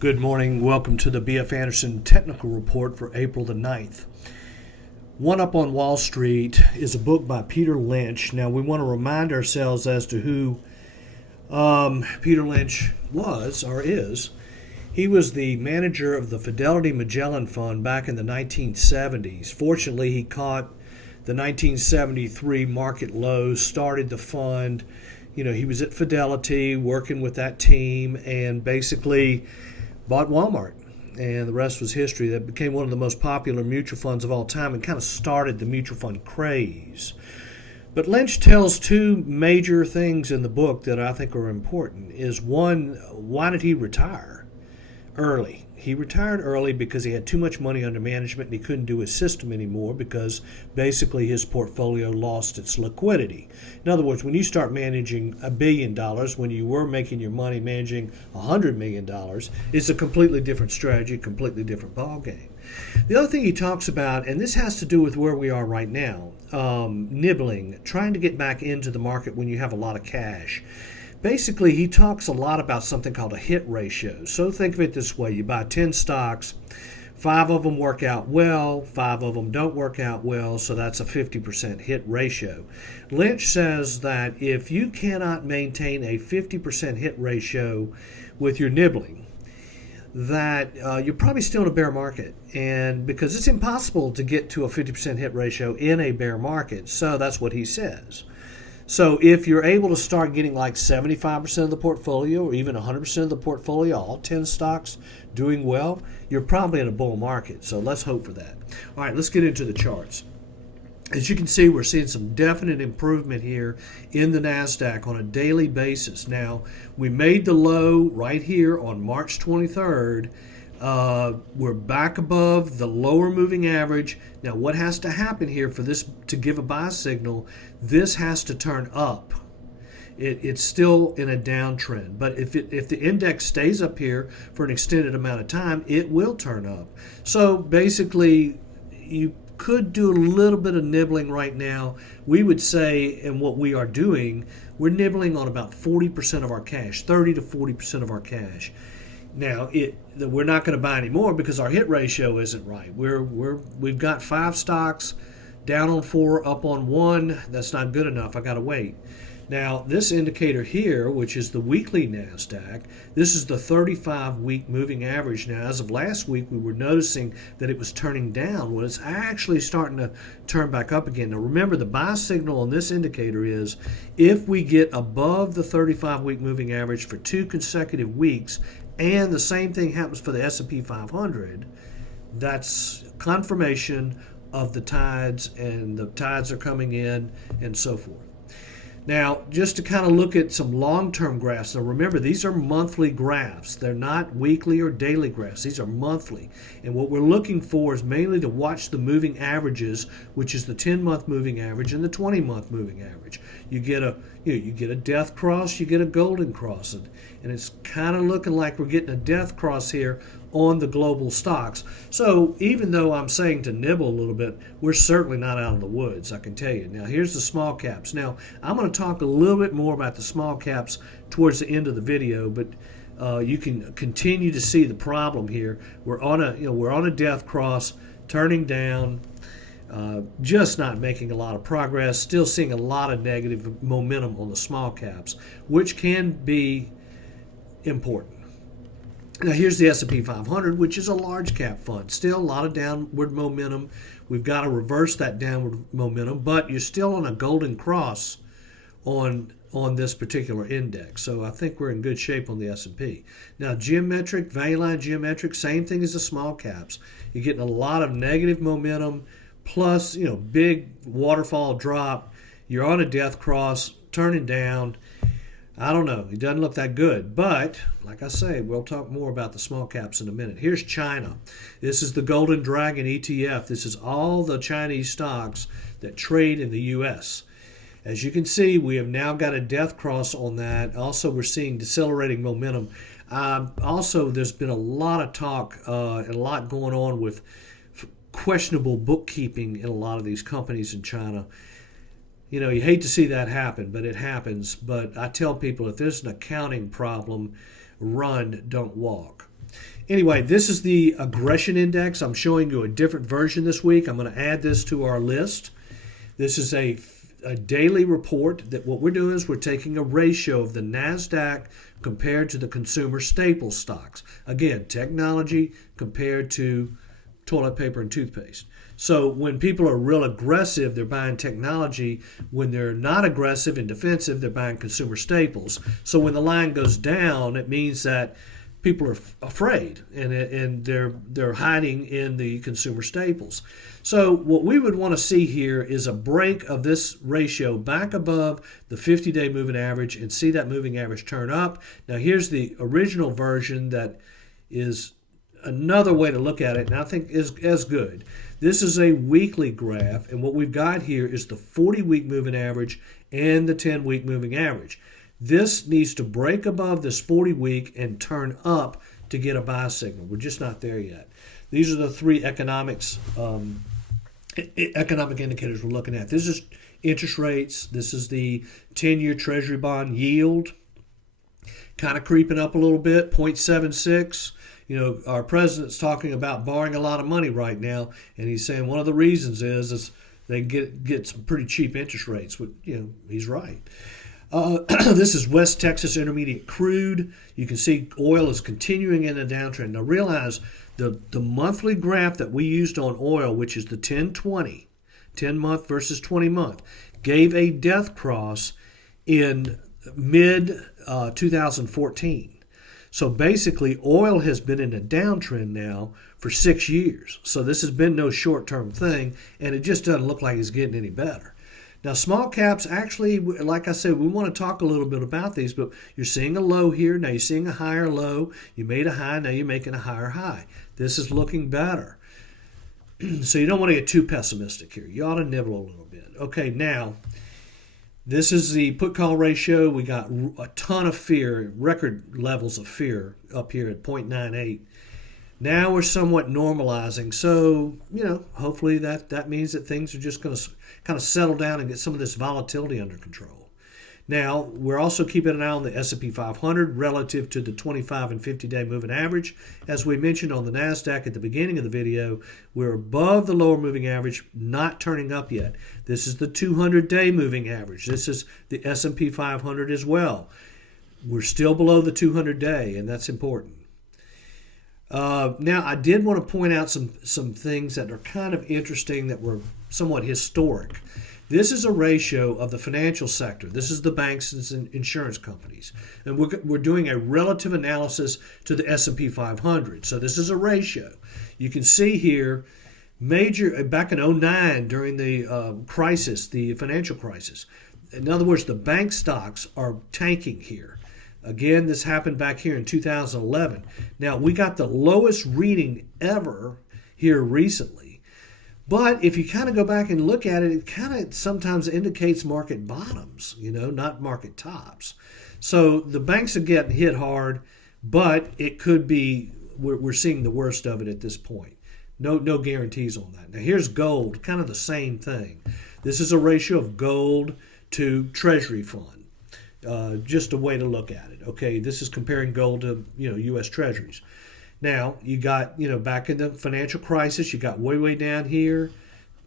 Good morning. Welcome to the B.F. Anderson Technical Report for April the 9th. One Up on Wall Street is a book by Peter Lynch. Now, we want to remind ourselves as to who Peter Lynch was or is. He was the manager of the Fidelity Magellan Fund back in the 1970s. Fortunately, he caught the 1973 market lows, started the fund. He was at Fidelity working with that team and basically bought Walmart, and the rest was history. That became one of the most popular mutual funds of all time and kind of started the mutual fund craze. But Lynch tells two major things in the book that I think are important. Is one, why did he retire early? He retired early because he had too much money under management and he couldn't do his system anymore because basically his portfolio lost its liquidity. In other words, when you start managing $1 billion, when you were making your money managing $100 million, it's a completely different strategy, completely different ballgame. The other thing he talks about, and this has to do with where we are right now, nibbling, trying to get back into the market when you have a lot of cash. Basically, he talks a lot about something called a hit ratio. So think of it this way. You buy 10 stocks, 5 of them work out well, 5 of them don't work out well, so that's a 50% hit ratio. Lynch says that if you cannot maintain a 50% hit ratio with your nibbling, that you're probably still in a bear market, and because it's impossible to get to a 50% hit ratio in a bear market, so that's what he says. So if you're able to start getting like 75% of the portfolio or even 100% of the portfolio, all 10 stocks doing well, you're probably in a bull market. So let's hope for that. All right, let's get into the charts. As you can see, we're seeing some definite improvement here in the NASDAQ on a daily basis. Now, we made the low right here on March 23rd. We're back above the lower moving average. Now, what has to happen here for this to give a buy signal? This has to turn up. It's still in a downtrend, but if the index stays up here for an extended amount of time, it will turn up. So basically, you could do a little bit of nibbling right now. We would say, and what we are doing, we're nibbling on about 40% of our cash, 30 to 40% of our cash. Now, we're not going to buy any more because our hit ratio isn't right. We've got 5 stocks, down on 4, up on 1. That's not good enough. I got to wait. Now, this indicator here, which is the weekly NASDAQ, this is the 35-week moving average. Now, as of last week, we were noticing that it was turning down. Well, it's actually starting to turn back up again. Now, remember, the buy signal on this indicator is if we get above the 35-week moving average for 2 consecutive weeks, and the same thing happens for the S&P 500, that's confirmation of the tides, and the tides are coming in and so forth. Now, just to kind of look at some long-term graphs. Now, remember, these are monthly graphs. They're not weekly or daily graphs. These are monthly. And what we're looking for is mainly to watch the moving averages, which is the 10-month moving average and the 20-month moving average. You get a death cross, you get a golden cross. And it's kind of looking like we're getting a death cross here on the global stocks. So even though I'm saying to nibble a little bit, we're certainly not out of the woods, I can tell you. Now, here's the small caps. Now, I'm going to talk a little bit more about the small caps towards the end of the video, but you can continue to see the problem here. We're on a death cross, turning down, just not making a lot of progress, still seeing a lot of negative momentum on the small caps, which can be important. Now, here's the S&P 500, which is a large cap fund. Still a lot of downward momentum. We've got to reverse that downward momentum, but you're still on a golden cross on this particular index. So I think we're in good shape on the S&P. Now, geometric, value line geometric, same thing as the small caps. You're getting a lot of negative momentum, plus, big waterfall drop. You're on a death cross, turning down. I don't know. It doesn't look that good. But, like I say, we'll talk more about the small caps in a minute. Here's China. This is the Golden Dragon ETF. This is all the Chinese stocks that trade in the U.S. As you can see, we have now got a death cross on that. Also, we're seeing decelerating momentum. Also, there's been a lot of talk and a lot going on with questionable bookkeeping in a lot of these companies in China. You hate to see that happen, but it happens. But I tell people, if there's an accounting problem, run, don't walk. Anyway, this is the aggression index. I'm showing you a different version this week. I'm going to add this to our list. This is a daily report that what we're doing is we're taking a ratio of the NASDAQ compared to the consumer staple stocks. Again, technology compared to toilet paper and toothpaste. So when people are real aggressive, they're buying technology. When they're not aggressive and defensive, they're buying consumer staples. So when the line goes down, it means that people are afraid and they're hiding in the consumer staples. So what we would want to see here is a break of this ratio back above the 50-day moving average and see that moving average turn up. Now here's the original version that is another way to look at it, and I think is as good. This is a weekly graph, and what we've got here is the 40-week moving average and the 10-week moving average. This needs to break above this 40-week and turn up to get a buy signal. We're just not there yet. These are the three economic indicators we're looking at. This is interest rates. This is the 10-year Treasury bond yield, kind of creeping up a little bit, 0.76. You know, our president's talking about borrowing a lot of money right now, and he's saying one of the reasons is they get some pretty cheap interest rates. You know, he's right. This is West Texas Intermediate crude. You can see oil is continuing in a downtrend. Now realize the monthly graph that we used on oil, which is the 10-20, 10-month versus 20-month, gave a death cross in mid-2014. So basically, oil has been in a downtrend now for 6 years. So this has been no short-term thing, and it just doesn't look like it's getting any better. Now, small caps, actually, like I said, we want to talk a little bit about these, but you're seeing a low here. Now you're seeing a higher low. You made a high. Now you're making a higher high. This is looking better. So you don't want to get too pessimistic here. You ought to nibble a little bit. Okay, now, this is the put-call ratio. We got a ton of fear, record levels of fear up here at 0.98. Now we're somewhat normalizing. So, you know, hopefully that means that things are just going to kind of settle down and get some of this volatility under control. Now, we're also keeping an eye on the S&P 500 relative to the 25 and 50-day moving average. As we mentioned on the NASDAQ at the beginning of the video, we're above the lower moving average, not turning up yet. This is the 200-day moving average. This is the S&P 500 as well. We're still below the 200-day, and that's important. Now, I did want to point out some things that are kind of interesting that were somewhat historic. This is a ratio of the financial sector. This is the banks and insurance companies. And we're doing a relative analysis to the S&P 500. So this is a ratio. You can see here, back in 2009 during the crisis, the financial crisis. In other words, the bank stocks are tanking here. Again, this happened back here in 2011. Now, we got the lowest reading ever here recently. But if you kind of go back and look at it, it kind of sometimes indicates market bottoms, you know, not market tops. So the banks are getting hit hard, but it could be, we're seeing the worst of it at this point. No guarantees on that. Now, here's gold, kind of the same thing. This is a ratio of gold to Treasury fund. Just a way to look at it. Okay, this is comparing gold to, you know, U.S. Treasuries. Now, you got, you know, back in the financial crisis, you got way down here,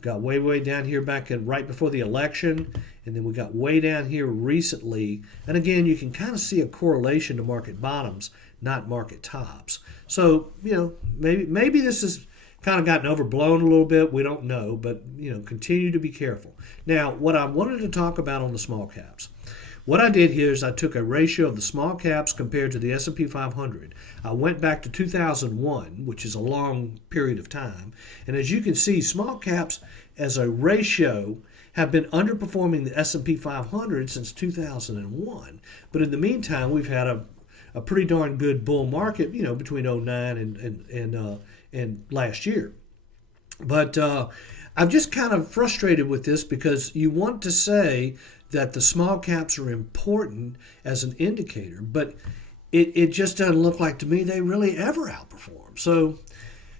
got way down here back in right before the election, and then we got way down here recently. And again, you can kind of see a correlation to market bottoms, not market tops. So, you know, maybe this has kind of gotten overblown a little bit. We don't know, but, you know, continue to be careful. Now, what I wanted to talk about on the small caps. What I did here is I took a ratio of the small caps compared to the S&P 500. I went back to 2001, which is a long period of time. And as you can see, small caps as a ratio have been underperforming the S&P 500 since 2001. But in the meantime, we've had a pretty darn good bull market, you know, between 2009 and last year. But I'm just kind of frustrated with this because you want to say that the small caps are important as an indicator, but it just doesn't look like to me they really ever outperform. So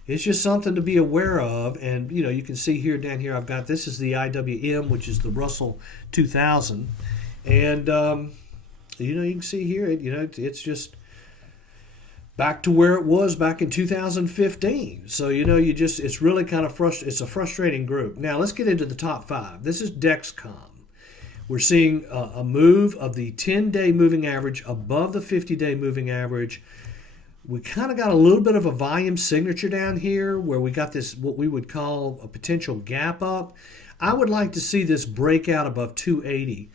it's just something to be aware of. And, you know, you can see here down here, I've got, this is the IWM, which is the Russell 2000. And, you know, you can see here, you know, it's just back to where it was back in 2015. So, it's really kind of it's a frustrating group. Now, let's get into the top five. This is Dexcom. We're seeing a move of the 10-day moving average above the 50-day moving average. We kind of got a little bit of a volume signature down here where we got this, what we would call a potential gap up. I would like to see this break out above 280.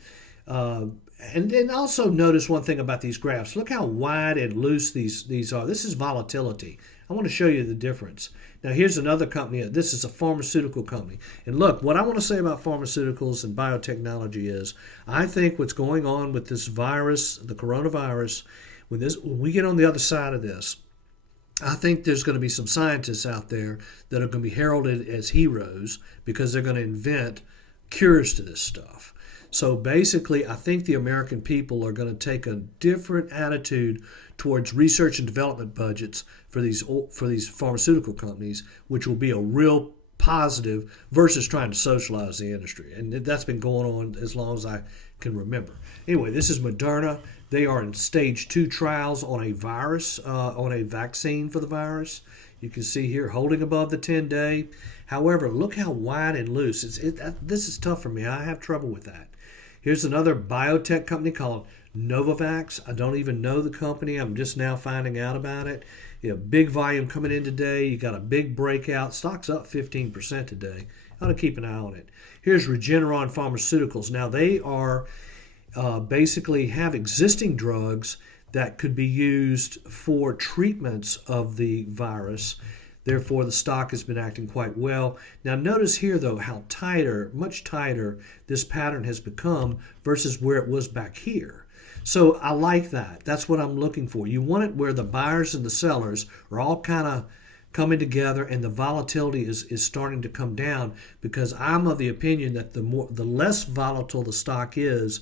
And then also notice one thing about these graphs. Look how wide and loose these are. This is volatility. I want to show you the difference. Now here's another company. This is a pharmaceutical company. And look, what I want to say about pharmaceuticals and biotechnology is I think what's going on with this virus, the coronavirus, when we get on the other side of this, I think there's going to be some scientists out there that are going to be heralded as heroes because they're going to invent cures to this stuff. So basically, I think the American people are going to take a different attitude towards research and development budgets for these pharmaceutical companies, which will be a real positive versus trying to socialize the industry. And that's been going on as long as I can remember. Anyway, this is Moderna. They are in stage 2 trials on a virus, on a vaccine for the virus. You can see here holding above the 10-day. However, look how wide and loose. This is tough for me. I have trouble with that. Here's another biotech company called Novavax. I don't even know the company. I'm just now finding out about it. Big volume coming in today. You got a big breakout. Stock's up 15% today. Ought to keep an eye on it. Here's Regeneron Pharmaceuticals. Now they are basically have existing drugs that could be used for treatments of the virus. Therefore, the stock has been acting quite well. Now, notice here, though, how much tighter this pattern has become versus where it was back here. So I like that. That's what I'm looking for. You want it where the buyers and the sellers are all kind of coming together and the volatility is starting to come down, because I'm of the opinion that the less volatile the stock is,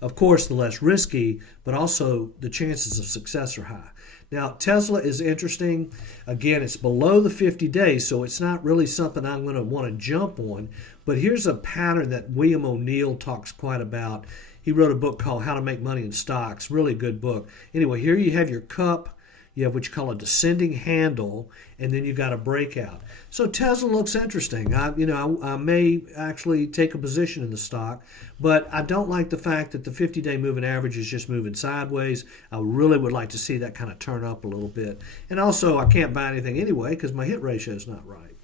of course, the less risky, but also the chances of success are high. Now, Tesla is interesting. Again, it's below the 50 days, so it's not really something I'm going to want to jump on. But here's a pattern that William O'Neill talks quite about. He wrote a book called How to Make Money in Stocks. Really good book. Anyway, here you have your cup. You have what you call a descending handle, and then you got a breakout. So Tesla looks interesting. I may actually take a position in the stock, but I don't like the fact that the 50-day moving average is just moving sideways. I really would like to see that kind of turn up a little bit. And also, I can't buy anything anyway because my hit ratio is not right.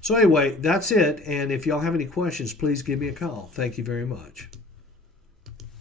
So anyway, that's it. And if y'all have any questions, please give me a call. Thank you very much.